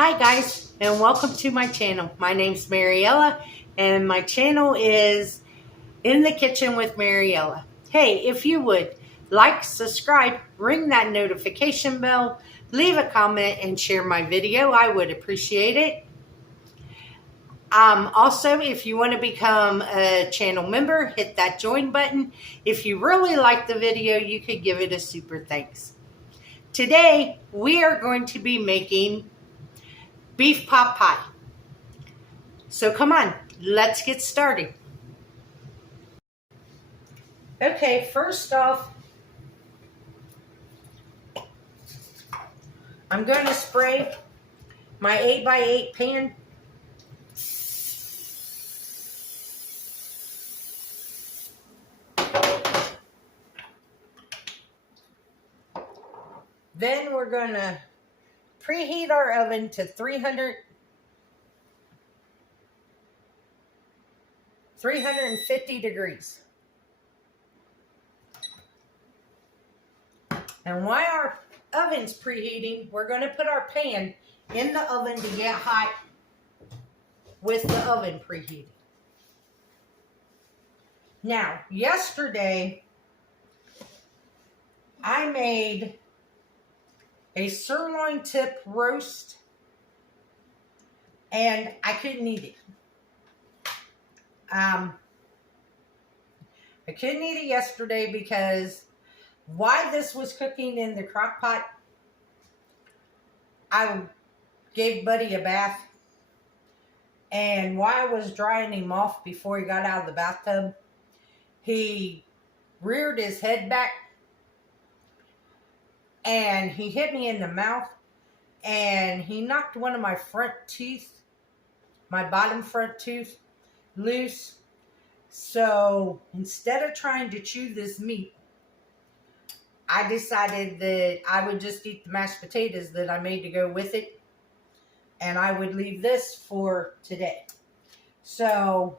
Hi guys, and welcome to my channel. My name's Mariella, and my channel is In the Kitchen with Mariella. Hey, if you would like, subscribe, ring that notification bell, leave a comment, and share my video, I would appreciate it. Also, if you want to become a channel member, hit that join button. If you really like the video, you could give it a super thanks. Today, we are going to be making beef pot pie. So come on, let's get started. Okay, first off, I'm going to spray my 8x8 pan. Then we're going to preheat our oven to 350 degrees. And while our oven's preheating, we're going to put our pan in the oven to get hot with the oven preheating. Now, yesterday, I made a sirloin tip roast, and I couldn't eat it. I couldn't eat it yesterday because while this was cooking in the crock pot, I gave Buddy a bath, and while I was drying him off before he got out of the bathtub, he reared his head back and he hit me in the mouth, and he knocked one of my front teeth, my bottom front tooth, loose. So instead of trying to chew this meat, I decided that I would just eat the mashed potatoes that I made to go with it, and I would leave this for today. So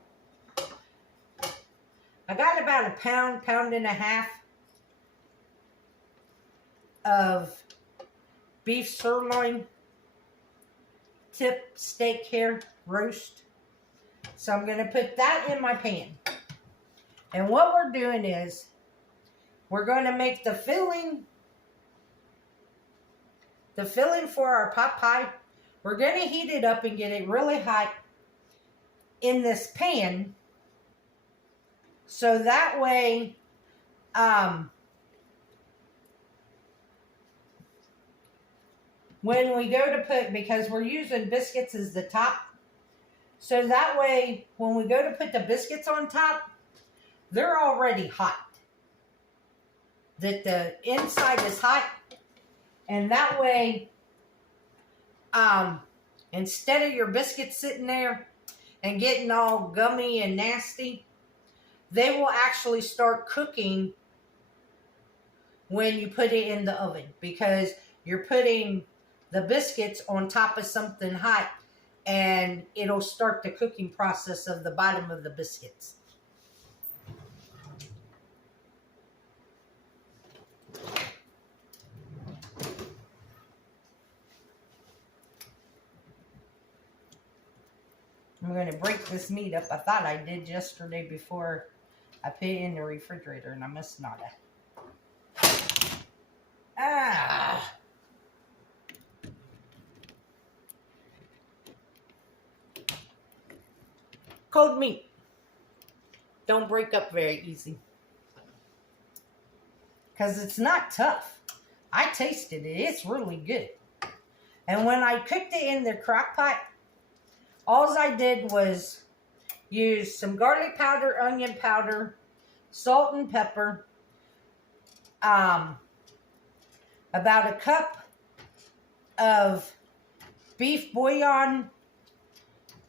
I got about a pound and a half of beef sirloin tip steak here roast. So I'm going to put that in my pan. And what we're doing is we're going to make the filling for our pot pie. We're going to heat it up and get it really hot in this pan. So that way, when we go to put, because we're using biscuits as the top, so that way when we go to put the biscuits on top, they're already hot. That the inside is hot, and that way, instead of your biscuits sitting there and getting all gummy and nasty, they will actually start cooking when you put it in the oven, because you're putting the biscuits on top of something hot, and it'll start the cooking process of the bottom of the biscuits. I'm going to break this meat up. I thought I did yesterday before I put it in the refrigerator, and I must not have. Cold meat don't break up very easy, because it's not tough. I tasted it. It's really good. And when I cooked it in the crock pot, all I did was use some garlic powder, onion powder, salt and pepper, about a cup of beef bouillon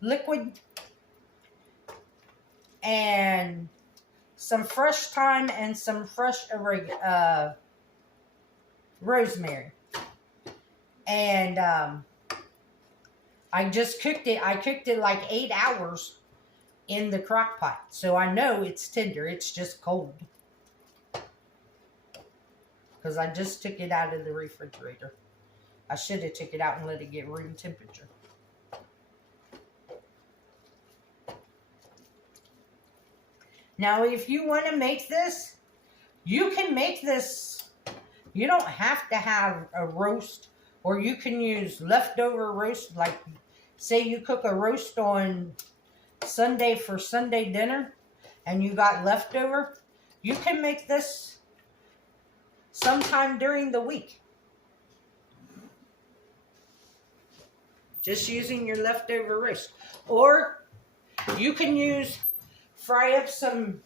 liquid, and some fresh thyme and some fresh rosemary. And I just cooked it. I cooked it like 8 hours in the crock pot. So I know it's tender. It's just cold, because I just took it out of the refrigerator. I should have took it out and let it get room temperature. Now, if you want to make this, you can make this. You don't have to have a roast, or you can use leftover roast. Like, say you cook a roast on Sunday for Sunday dinner, and you got leftover. You can make this sometime during the week. Just using your leftover roast. Or you can fry up some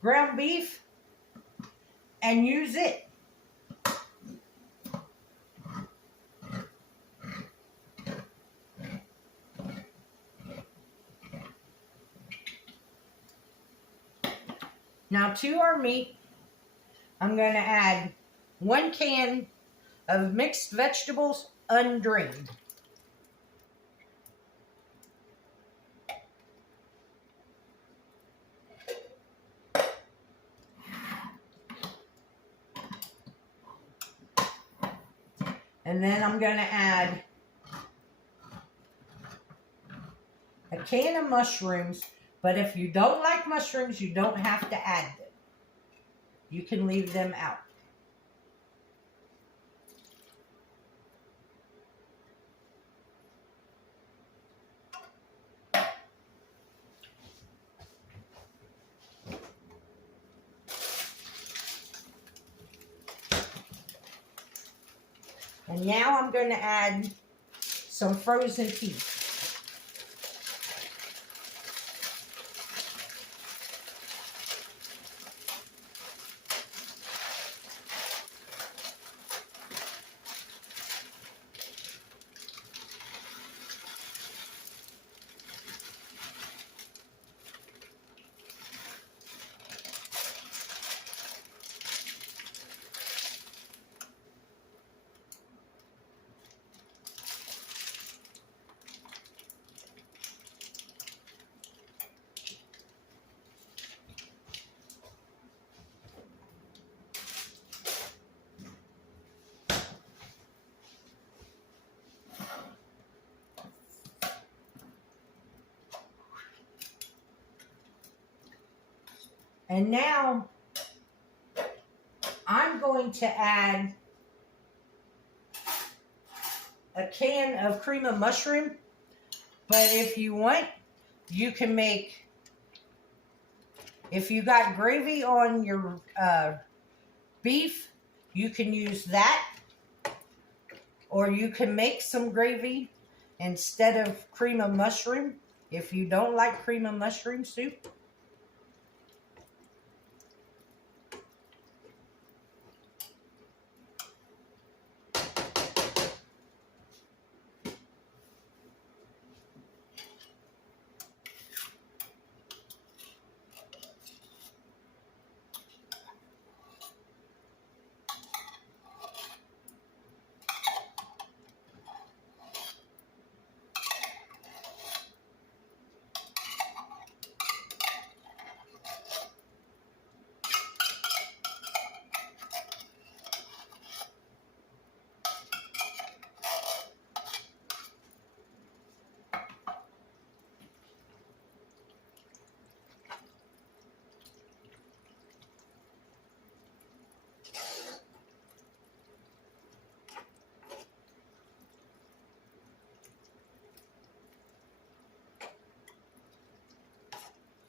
ground beef and use it. Now to our meat, I'm going to add 1 can of mixed vegetables undrained. And then I'm going to add a can of mushrooms. But if you don't like mushrooms, you don't have to add them. You can leave them out. And now I'm going to add some frozen peas. And now I'm going to add a can of cream of mushroom. But if you want, you can make, if you got gravy on your beef, you can use that. Or you can make some gravy instead of cream of mushroom if you don't like cream of mushroom soup.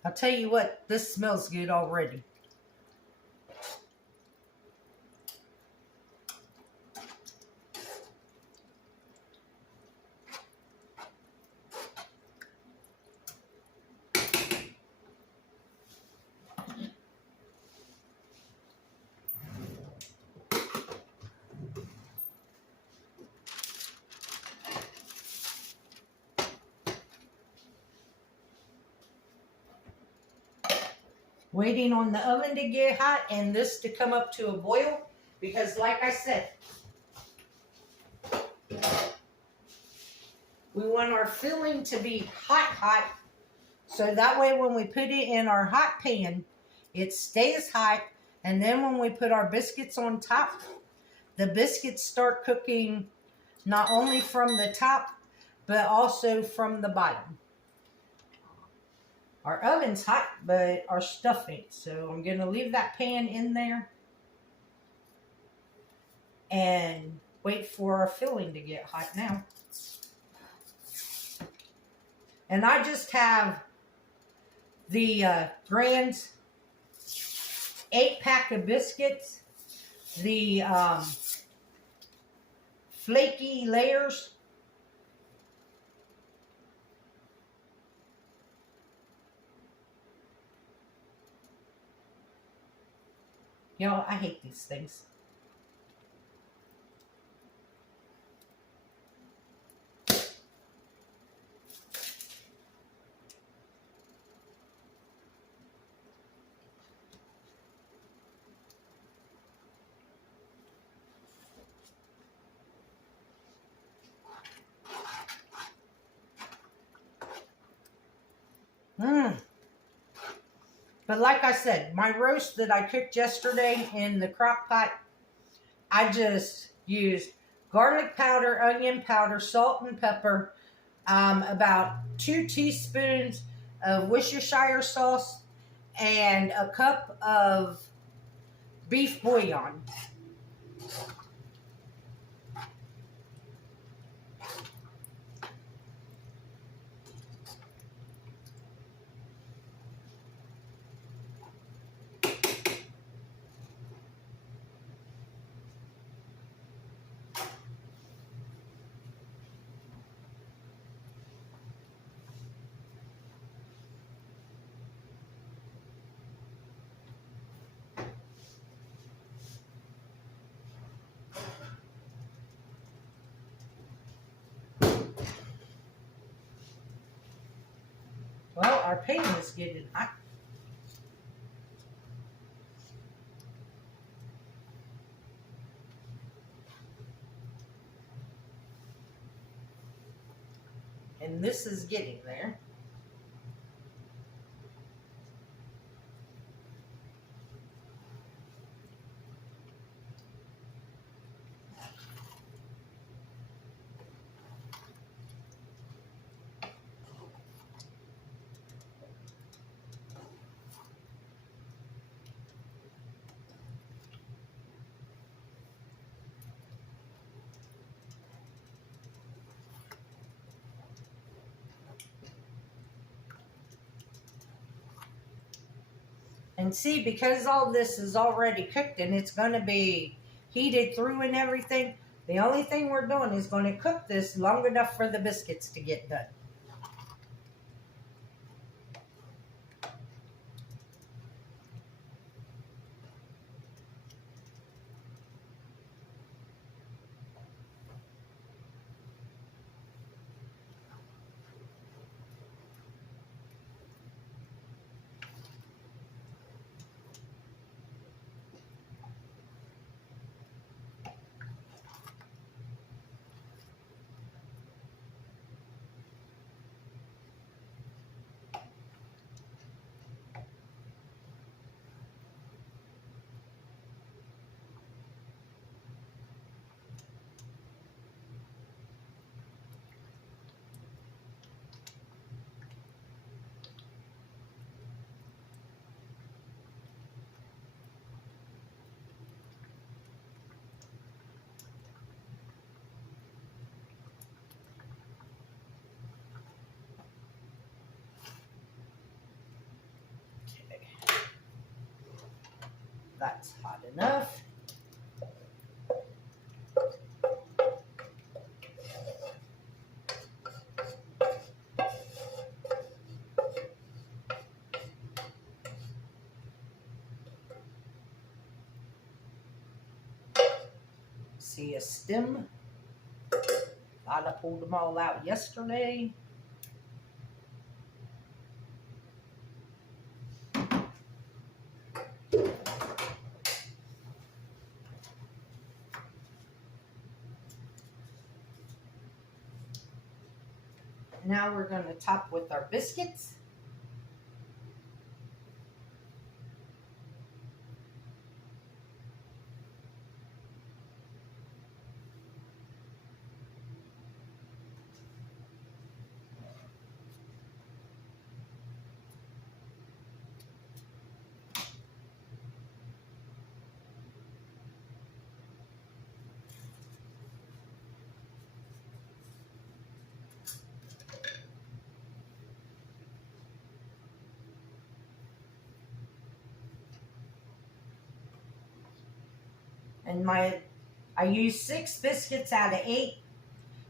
I'll tell you what, this smells good already. Waiting on the oven to get hot and this to come up to a boil, because like I said, we want our filling to be hot, so that way when we put it in our hot pan, it stays hot, and then when we put our biscuits on top, the biscuits start cooking not only from the top, but also from the bottom. Our oven's hot, but our stuff ain't. So I'm going to leave that pan in there and wait for our filling to get hot now. And I just have the Grand's 8-pack of biscuits, the flaky layers. You know, I hate these things. But like I said, my roast that I cooked yesterday in the crock pot, I just used garlic powder, onion powder, salt and pepper, about 2 teaspoons of Worcestershire sauce, and a cup of beef bouillon. Well, our pan is getting hot. And this is getting there. And see, because all this is already cooked and it's going to be heated through and everything, the only thing we're doing is going to cook this long enough for the biscuits to get done. That's hot enough. See a stem. I pulled them all out yesterday. Now we're going to top with our biscuits. And I used 6 biscuits out of 8.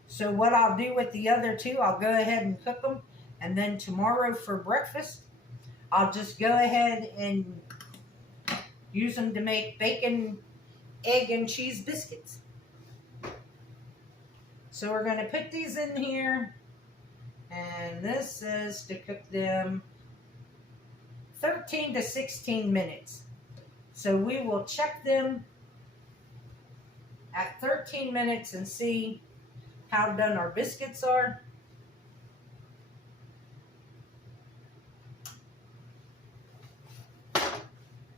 So what I'll do with the other 2, I'll go ahead and cook them. And then tomorrow for breakfast, I'll just go ahead and use them to make bacon, egg, and cheese biscuits. So we're going to put these in here. And this says to cook them 13 to 16 minutes. So we will check them at 13 minutes and see how done our biscuits are.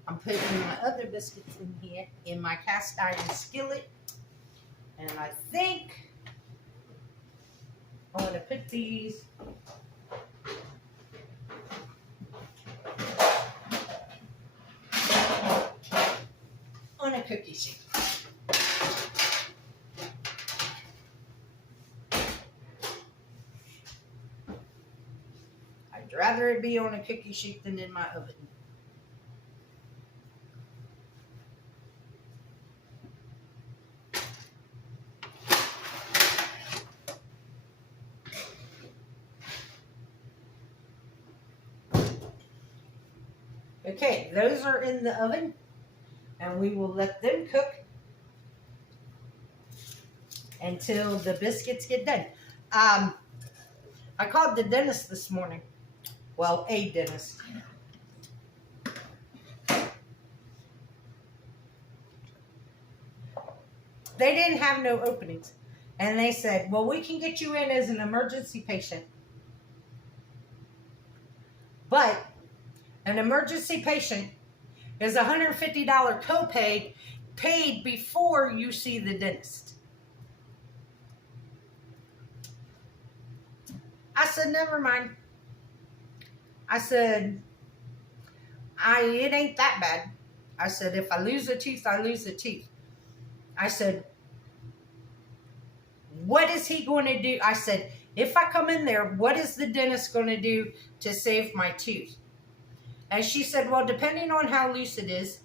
I'm putting my other biscuits in here in my cast iron skillet. And I think I'm going to put these on a cookie sheet. I'd rather it be on a cookie sheet than in my oven. Okay, those are in the oven, and we will let them cook until the biscuits get done. I called the dentist this morning. Well, a dentist. They didn't have no openings. And they said, well, we can get you in as an emergency patient. But an emergency patient is a $150 copay paid before you see the dentist. I said, never mind. I said, it ain't that bad. I said, if I lose a tooth, I lose a tooth. I said, what is he going to do? I said, if I come in there, what is the dentist going to do to save my tooth? And she said, well, depending on how loose it is,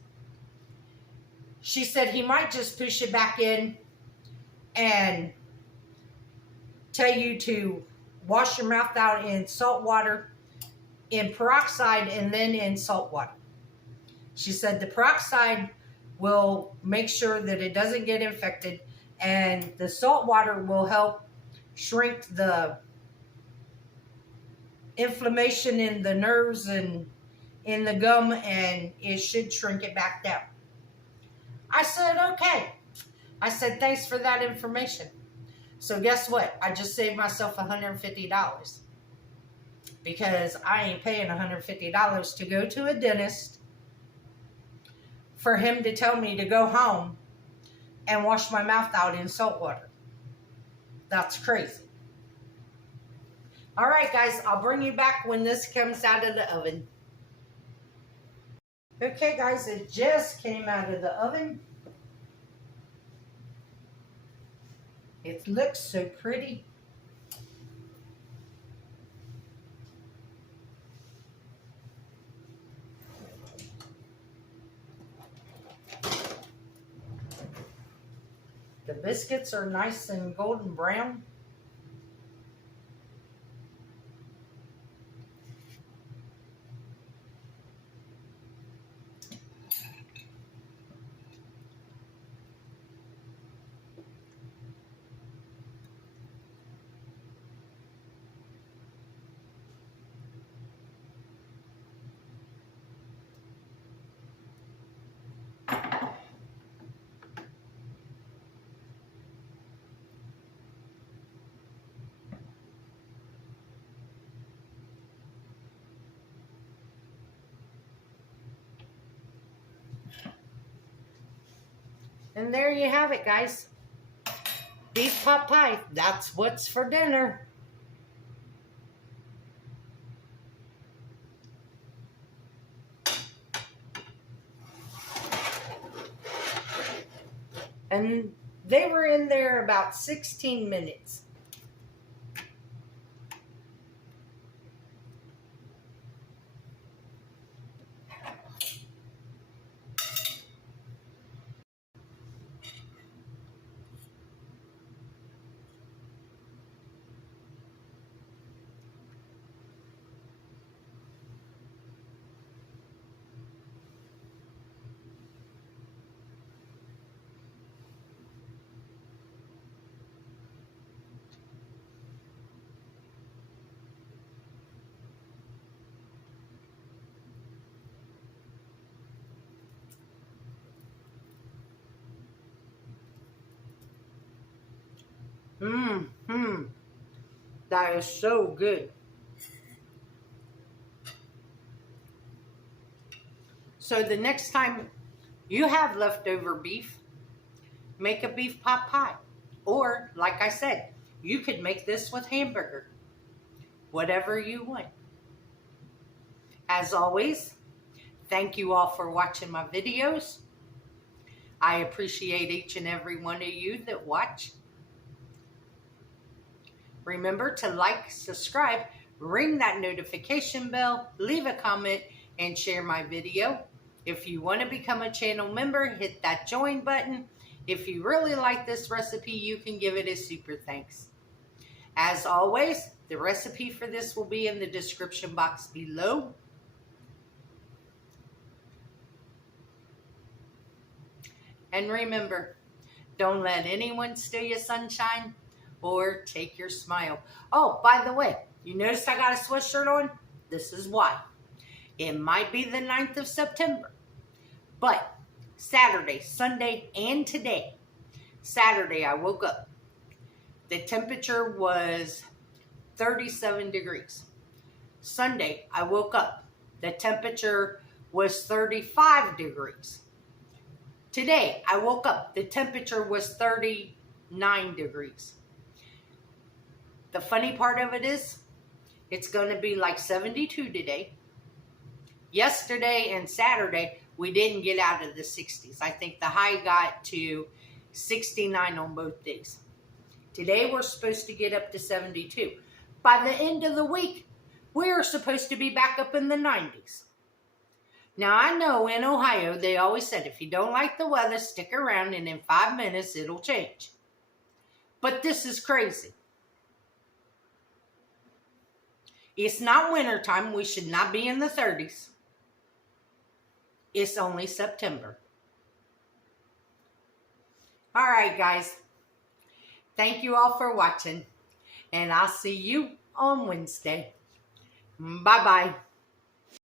she said he might just push it back in and tell you to wash your mouth out in salt water, in peroxide, and then in salt water. She said the peroxide will make sure that it doesn't get infected, and the salt water will help shrink the inflammation in the nerves and in the gum, and it should shrink it back down. I said, okay. I said, thanks for that information. So guess what? I just saved myself $150 because I ain't paying $150 to go to a dentist for him to tell me to go home and wash my mouth out in salt water. That's crazy. All right, guys, I'll bring you back when this comes out of the oven. Okay, guys, it just came out of the oven. It looks so pretty. The biscuits are nice and golden brown. And there you have it, guys. Beef pot pie. That's what's for dinner. And they were in there about 16 minutes. That is so good. So the next time you have leftover beef, make a beef pot pie. Or, like I said, you could make this with hamburger. Whatever you want. As always, thank you all for watching my videos. I appreciate each and every one of you that watch. Remember to like, subscribe, ring that notification bell, leave a comment, and share my video. If you want to become a channel member, hit that join button. If you really like this recipe, you can give it a super thanks. As always, the recipe for this will be in the description box below. And remember, don't let anyone steal your sunshine or take your smile. Oh, by the way, you noticed I got a sweatshirt on? This is why. It might be the 9th of September, but Saturday, Sunday, and today. Saturday, I woke up. The temperature was 37 degrees. Sunday, I woke up. The temperature was 35 degrees. Today, I woke up. The temperature was 39 degrees. The funny part of it is, it's going to be like 72 today. Yesterday and Saturday, we didn't get out of the 60s. I think the high got to 69 on both days. Today, we're supposed to get up to 72. By the end of the week, we're supposed to be back up in the 90s. Now, I know in Ohio, they always said, if you don't like the weather, stick around and in 5 minutes, it'll change. But this is crazy. It's not wintertime. We should not be in the 30s. It's only September. All right, guys. Thank you all for watching. And I'll see you on Wednesday. Bye-bye.